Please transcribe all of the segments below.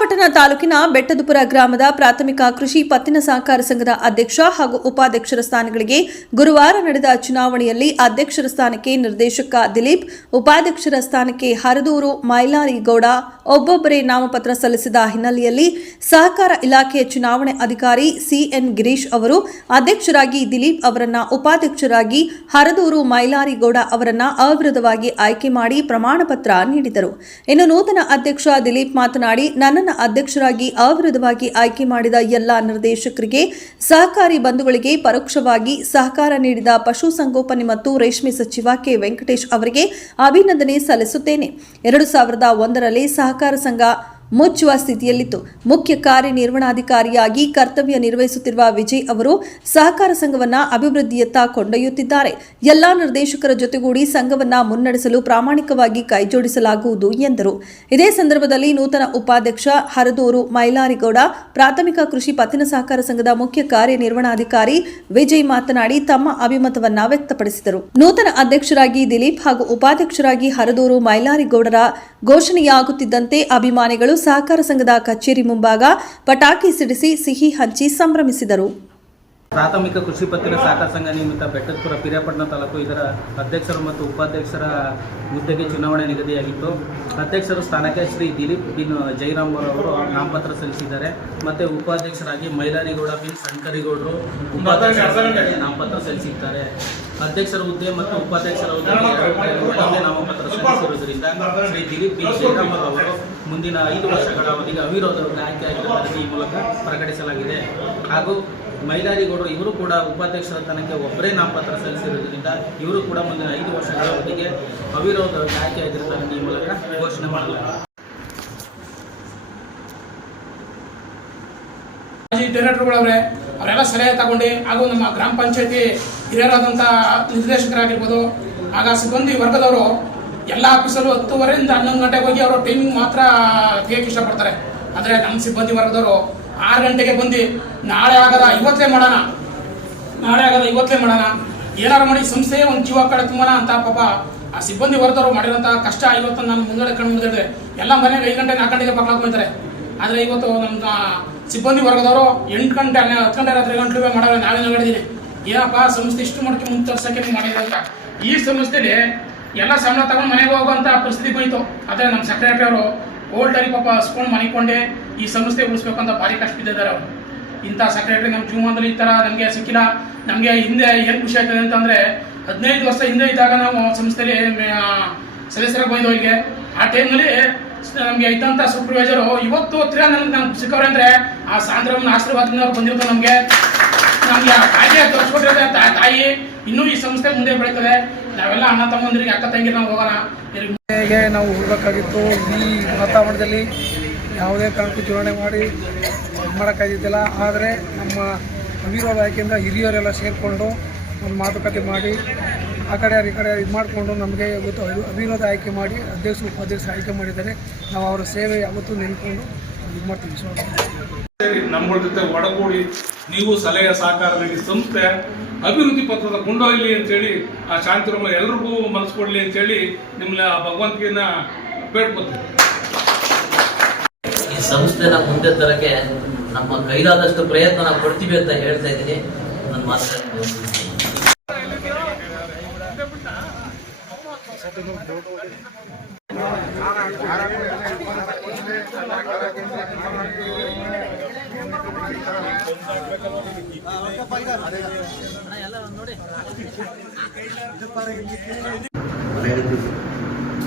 ಪಿರಿಯಾಪಟ್ಟಣ ತಾಲೂಕಿನ ಬೆಟ್ಟದಪುರ ಗ್ರಾಮದ ಪ್ರಾಥಮಿಕ ಕೃಷಿ ಪತ್ತಿನ ಸಹಕಾರ ಸಂಘದ ಅಧ್ಯಕ್ಷ ಹಾಗೂ ಉಪಾಧ್ಯಕ್ಷರ ಸ್ಥಾನಗಳಿಗೆ ಗುರುವಾರ ನಡೆದ ಚುನಾವಣೆಯಲ್ಲಿ ಅಧ್ಯಕ್ಷರ ಸ್ಥಾನಕ್ಕೆ ನಿರ್ದೇಶಕ ದಿಲೀಪ್, ಉಪಾಧ್ಯಕ್ಷರ ಸ್ಥಾನಕ್ಕೆ ಹರದೂರು ಮೈಲಾರಿಗೌಡ ಒಬ್ಬೊಬ್ಬರೇ ನಾಮಪತ್ರ ಸಲ್ಲಿಸಿದ ಹಿನ್ನೆಲೆಯಲ್ಲಿ ಸಹಕಾರ ಇಲಾಖೆಯ ಚುನಾವಣೆ ಅಧಿಕಾರಿ ಸಿಎನ್ ಗಿರೀಶ್ ಅವರು ಅಧ್ಯಕ್ಷರಾಗಿ ದಿಲೀಪ್ ಅವರನ್ನ, ಉಪಾಧ್ಯಕ್ಷರಾಗಿ ಹರದೂರು ಮೈಲಾರಿಗೌಡ ಅವರನ್ನ ಅವಿರೋಧವಾಗಿ ಆಯ್ಕೆ ಮಾಡಿ ಪ್ರಮಾಣ ಪತ್ರ ನೀಡಿದರು. ಇನ್ನು ನೂತನ ಅಧ್ಯಕ್ಷ ದಿಲೀಪ್ ಮಾತನಾಡಿ, ನನ್ನನ್ನು ಅಧ್ಯಕ್ಷರಾಗಿ ಅವಿರೋಧವಾಗಿ ಆಯ್ಕೆ ಮಾಡಿದ ಎಲ್ಲ ನಿರ್ದೇಶಕರಿಗೆ, ಸಹಕಾರಿ ಬಂಧುಗಳಿಗೆ ಪರೋಕ್ಷವಾಗಿ ಸಹಕಾರ ನೀಡಿದ ಪಶುಸಂಗೋಪನೆ ಮತ್ತು ರೇಷ್ಮೆ ಸಚಿವ ಕೆ ವೆಂಕಟೇಶ್ ಅವರಿಗೆ ಅಭಿನಂದನೆ ಸಲ್ಲಿಸುತ್ತೇನೆ. 2001ರಲ್ಲಿ ಸಹಕಾರ ಸಂಘ ಮುಚ್ಚುವ ಸ್ಥಿತಿಯಲ್ಲಿತ್ತು. ಮುಖ್ಯ ಕಾರ್ಯನಿರ್ವಹಣಾಧಿಕಾರಿಯಾಗಿ ಕರ್ತವ್ಯ ನಿರ್ವಹಿಸುತ್ತಿರುವ ವಿಜಯ್ ಅವರು ಸಹಕಾರ ಸಂಘವನ್ನು ಅಭಿವೃದ್ಧಿಯತ್ತ ಕೊಂಡೊಯ್ಯುತ್ತಿದ್ದಾರೆ. ಎಲ್ಲಾ ನಿರ್ದೇಶಕರ ಜೊತೆಗೂಡಿ ಸಂಘವನ್ನು ಮುನ್ನಡೆಸಲು ಪ್ರಾಮಾಣಿಕವಾಗಿ ಕೈಜೋಡಿಸಲಾಗುವುದು ಎಂದರು. ಇದೇ ಸಂದರ್ಭದಲ್ಲಿ ನೂತನ ಉಪಾಧ್ಯಕ್ಷ ಹರದೂರು ಮೈಲಾರಿಗೌಡ, ಪ್ರಾಥಮಿಕ ಕೃಷಿ ಪತ್ತಿನ ಸಹಕಾರ ಸಂಘದ ಮುಖ್ಯ ಕಾರ್ಯನಿರ್ವಹಣಾಧಿಕಾರಿ ವಿಜಯ್ ಮಾತನಾಡಿ ತಮ್ಮ ಅಭಿಮತವನ್ನ ವ್ಯಕ್ತಪಡಿಸಿದರು. ನೂತನ ಅಧ್ಯಕ್ಷರಾಗಿ ದಿಲೀಪ್ ಹಾಗೂ ಉಪಾಧ್ಯಕ್ಷರಾಗಿ ಹರದೂರು ಮೈಲಾರಿಗೌಡರ ಘೋಷಣೆಯಾಗುತ್ತಿದ್ದಂತೆ ಅಭಿಮಾನಿಗಳು ಸಹಕಾರ ಸಂಘದ ಕಚೇರಿ ಮುಂಭಾಗ ಪಟಾಕಿ ಸಿಡಿಸಿ ಸಿಹಿ ಹಂಚಿ ಸಂಭ್ರಮಿಸಿದರು. ಪ್ರಾಥಮಿಕ ಕೃಷಿ ಪತ್ತಿನ ಸಹಕಾರ ಸಂಘ ನಿಯಮಿತ ಬೆಟ್ಟದಪುರ ಪಿರಿಯಾಪಟ್ಟಣ ತಾಲೂಕು ಇದರ ಅಧ್ಯಕ್ಷರು ಮತ್ತು ಉಪಾಧ್ಯಕ್ಷರ ಹುದ್ದೆಗೆ ಚುನಾವಣೆ ನಿಗದಿಯಾಗಿತ್ತು. ಅಧ್ಯಕ್ಷರ ಸ್ಥಾನಕ್ಕೆ ಶ್ರೀ ದಿಲೀಪ್ ಬಿನ್ ಜೈರಾಮ್ ಅವರು ನಾಮಪತ್ರ ಸಲ್ಲಿಸಿದ್ದಾರೆ. ಮತ್ತು ಉಪಾಧ್ಯಕ್ಷರಾಗಿ ಮೈಲಾರಿಗೌಡ ಬಿನ್ ಶಂಕರಿಗೌಡರು ಉಪಾಧ್ಯಕ್ಷರಾಗಿ ನಾಮಪತ್ರ ಸಲ್ಲಿಸಿದ್ದಾರೆ. ಅಧ್ಯಕ್ಷರ ಹುದ್ದೆ ಮತ್ತು ಉಪಾಧ್ಯಕ್ಷರ ಹುದ್ದೆಗೆ ನಾಮಪತ್ರ ಸಲ್ಲಿಸಿರುವುದರಿಂದ ಶ್ರೀ ದಿಲೀಪ್ ಬಿನ್ ಜೈರಾಮ್ ಅವರು ಮುಂದಿನ 5 ವರ್ಷಗಳ ಅವಧಿಗೆ ಅವಿರೋಧವಾಗಿ ಆಯ್ಕೆಯಾಗಿರುವುದನ್ನು ಈ ಮೂಲಕ ಪ್ರಕಟಿಸಲಾಗಿದೆ. ಹಾಗೂ ಮೈಲಾರಿಗೌಡರು ಇವರು ಕೂಡ ಉಪಾಧ್ಯಕ್ಷರ ಸ್ಥಾನಕ್ಕೆ ಒಬ್ಬರೇ ನಾಮಪತ್ರ ಸಲ್ಲಿಸಿರುವುದರಿಂದ ಇವರು ಕೂಡ ಮುಂದಿನ 5 ವರ್ಷಗಳ ಅವಧಿಗೆ ಅವಿರೋಧವಾಗಿ ಆಯ್ಕೆಯಾಗಿರುವುದನ್ನು ಈ ಮೂಲಕ ಘೋಷಣೆ ಮಾಡಲಾಗಿದೆ. ಡೈರೆಕ್ಟರ್ಗಳವ್ರೆ ಅವರೆಲ್ಲ ಸಲಹೆ ತಗೊಂಡು ಹಾಗೂ ನಮ್ಮ ಗ್ರಾಮ ಪಂಚಾಯತಿ ಹಿರಿಯರಾದಂಥ ನಿರ್ದೇಶಕರಾಗಿರ್ಬೋದು, ಆಗ ಸಿಬ್ಬಂದಿ ವರ್ಗದವರು ಎಲ್ಲ ಆಫೀಸಲ್ಲೂ 10:30ರಿಂದ 11 ಗಂಟೆಗೆ ಹೋಗಿ ಅವರು ಟೈಮಿಂಗ್ ಮಾತ್ರ ತೆಗೆಯಕ್ಕೆ ಇಷ್ಟಪಡ್ತಾರೆ. ಆದರೆ ನಮ್ಮ ಸಿಬ್ಬಂದಿ ವರ್ಗದವರು 6 ಗಂಟೆಗೆ ಬಂದು ನಾಳೆ ಆಗದ ಇವತ್ತೇ ಮಾಡೋಣ ಏನಾರು ಮಾಡಿ ಸಂಸ್ಥೆಯೇ ಒಂದು ಜೀವ ಕಡೆ ತುಂಬೋಣ ಅಂತ ಪಾಪ ಆ ಸಿಬ್ಬಂದಿ ವರ್ಗದವರು ಮಾಡಿರೋಂಥ ಕಷ್ಟ ಇವತ್ತು ನಾನು ಮುಂದೆ ಕಣ್ಣು ಮುಂದೆ ಎಲ್ಲ ಮನೆಗೆ 5 ಗಂಟೆ 4 ಗಂಟೆಗೆ ಪಕ್ಕಕ್ಕೆ ಹೋಗ್ತಾರೆ. ಆದರೆ ಇವತ್ತು ನಮ್ಮ ಸಿಬ್ಬಂದಿ ವರ್ಗದವರು 8 ಗಂಟೆ 10 ಗಂಟೆ ರಾತ್ರಿ ಗಂಟೆ ಮಾಡೋದು ನಾವೇನು ಹೇಳಿದ್ದೀನಿ, ಏನಪ್ಪ ಸಂಸ್ಥೆ ಇಷ್ಟು ಮಾಡೋಕ್ಕೆ ಮುಂಚೆ ಮಾಡಿದೆ ಅಂತ. ಈ ಸಂಸ್ಥೆಯಲ್ಲಿ ಎಲ್ಲ ಸಂಬಳ ತಗೊಂಡು ಮನೆಗೆ ಹೋಗುವಂಥ ಪರಿಸ್ಥಿತಿ ಬಂತು. ಆದರೆ ನಮ್ಮ ಸೆಕ್ರೆಟರಿ ಅವರು ಓಲ್ಡರಿ ಪಾಪ ಹಸ್ಕೊಂಡು ಮನೆಕೊಂಡೆ ಈ ಸಂಸ್ಥೆ ಉಳಿಸ್ಬೇಕು ಅಂತ ಭಾರಿ ಕಷ್ಟ ಬಿದ್ದಿದ್ದಾರೆ ಅವರು. ಇಂಥ ಸೆಕ್ರೆಟರಿ ನಮ್ಮ ಜೀವನದಲ್ಲಿ ಈ ಥರ ನಮಗೆ ಸಿಕ್ಕಿಲ್ಲ. ನಮಗೆ ಹಿಂದೆ ಏನು ಖುಷಿ ಆಗ್ತದೆ ಅಂತಂದರೆ 15 ವರ್ಷ ಹಿಂದೆ ಇದ್ದಾಗ ನಾವು ಸಂಸ್ಥೆಯಲ್ಲಿ ಸದಸ್ಯರಾಗಿ ಬಂದಿದ್ದು ಅವರಿಗೆ. ಆ ಟೈಮ್ನಲ್ಲಿ ನಮಗೆ ಇದ್ದಂಥ ಸೂಪರ್ವೈಸರು ಇವತ್ತು ಹತ್ತಿರ ನನಗೆ ಸಿಕ್ಕವ್ರೆ ಅಂದರೆ ಆ ಸಾಂದ್ರಮ್ಮನ ಆಶೀರ್ವಾದದಿಂದ ಅವ್ರು ಬಂದಿರ್ತಾರೆ. ನಮಗೆ ಕಾಯ್ದೆ ತೋರಿಸ್ಕೊಟ್ಟಿರೋದೆ ತಾಯಿ. ಇನ್ನೂ ಈ ಸಂಸ್ಥೆ ಮುಂದೆ ಬೆಳೀತದೆ. ನಾವೆಲ್ಲ ಅಣ್ಣ ತಮ್ಮಂದಿರಿಗೆ ಅಕ್ಕ ತಂಗಿರು ನಾವು ಹೋಗೋಣ. ನಾವು ಹೋಗಬೇಕಾಗಿತ್ತು. ಈ ವಾತಾವರಣದಲ್ಲಿ ಯಾವುದೇ ಕಾರಣಕ್ಕೂ ಚುನಾವಣೆ ಮಾಡಿ ಮಾಡೋಕ್ಕಾಗಿದ್ದಿಲ್ಲ. ಆದರೆ ನಮ್ಮ ಅವಿರೋಧ ಆಯ್ಕೆಯಿಂದ ಹಿರಿಯರೆಲ್ಲ ಸೇರಿಕೊಂಡು ಒಂದು ಮಾತುಕತೆ ಮಾಡಿ ಆ ಕಡೆ ಈ ಕಡೆ ಇದು ಮಾಡಿಕೊಂಡು ನಮಗೆ ಇವತ್ತು ಅವಿರೋಧ ಆಯ್ಕೆ ಮಾಡಿ ಅಧ್ಯಕ್ಷ ಉಪಾಧ್ಯಕ್ಷ ಆಯ್ಕೆ ಮಾಡಿದ್ದಾರೆ. ನಾವು ಅವರ ಸೇವೆ ಯಾವತ್ತೂ ನೆನ್ಕೊಂಡು ಇದು ಮಾಡ್ತೀವಿ. ನಮ್ಮಗಳ ಜೊತೆ ಒಡಗೂಡಿ ನೀವು ಸಲಹೆ ಸಹಕಾರ ನೀಡಿ ಸಂಸ್ಥೆ ಅಭಿವೃದ್ಧಿ ಪತ್ರದ ಕೊಂಡೊಯ್ಯಲಿ ಅಂತೇಳಿ ಆ ಶಾಂತಿರಮ್ಮ ಎಲ್ರಿಗೂ ಮನಸ್ಸು ಕೊಡಲಿ ಅಂತೇಳಿ ನಿಮ್ಮನ್ನ ಭಗವಂತನ ಬೇಡ್ಕೊತೀವಿ. ಈ ಸಂಸ್ಥೆನ ಮುಂದೆ ತರಕ್ಕೆ ನಮ್ಮ ಕೈಲಾದಷ್ಟು ಪ್ರಯತ್ನ ನಾವು ಕೊಡ್ತೀವಿ ಅಂತ ಹೇಳ್ತಾ ಇದ್ದೀನಿ. ನನ್ನ ಮಾತು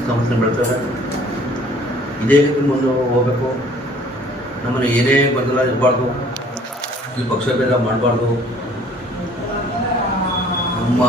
ಸಂಸ್ಥೆ ಬೆಳ್ತದೆ. ಇದೇ ರೀತಿ ಮುಂದೆ ಹೋಗಬೇಕು. ನಮ್ಮನ್ನು ಏನೇ ಬದಲಾಯಿಸಬಾರ್ದು, ಈ ಪಕ್ಷಭೇದ ಮಾಡಬಾರ್ದು. ನಮ್ಮ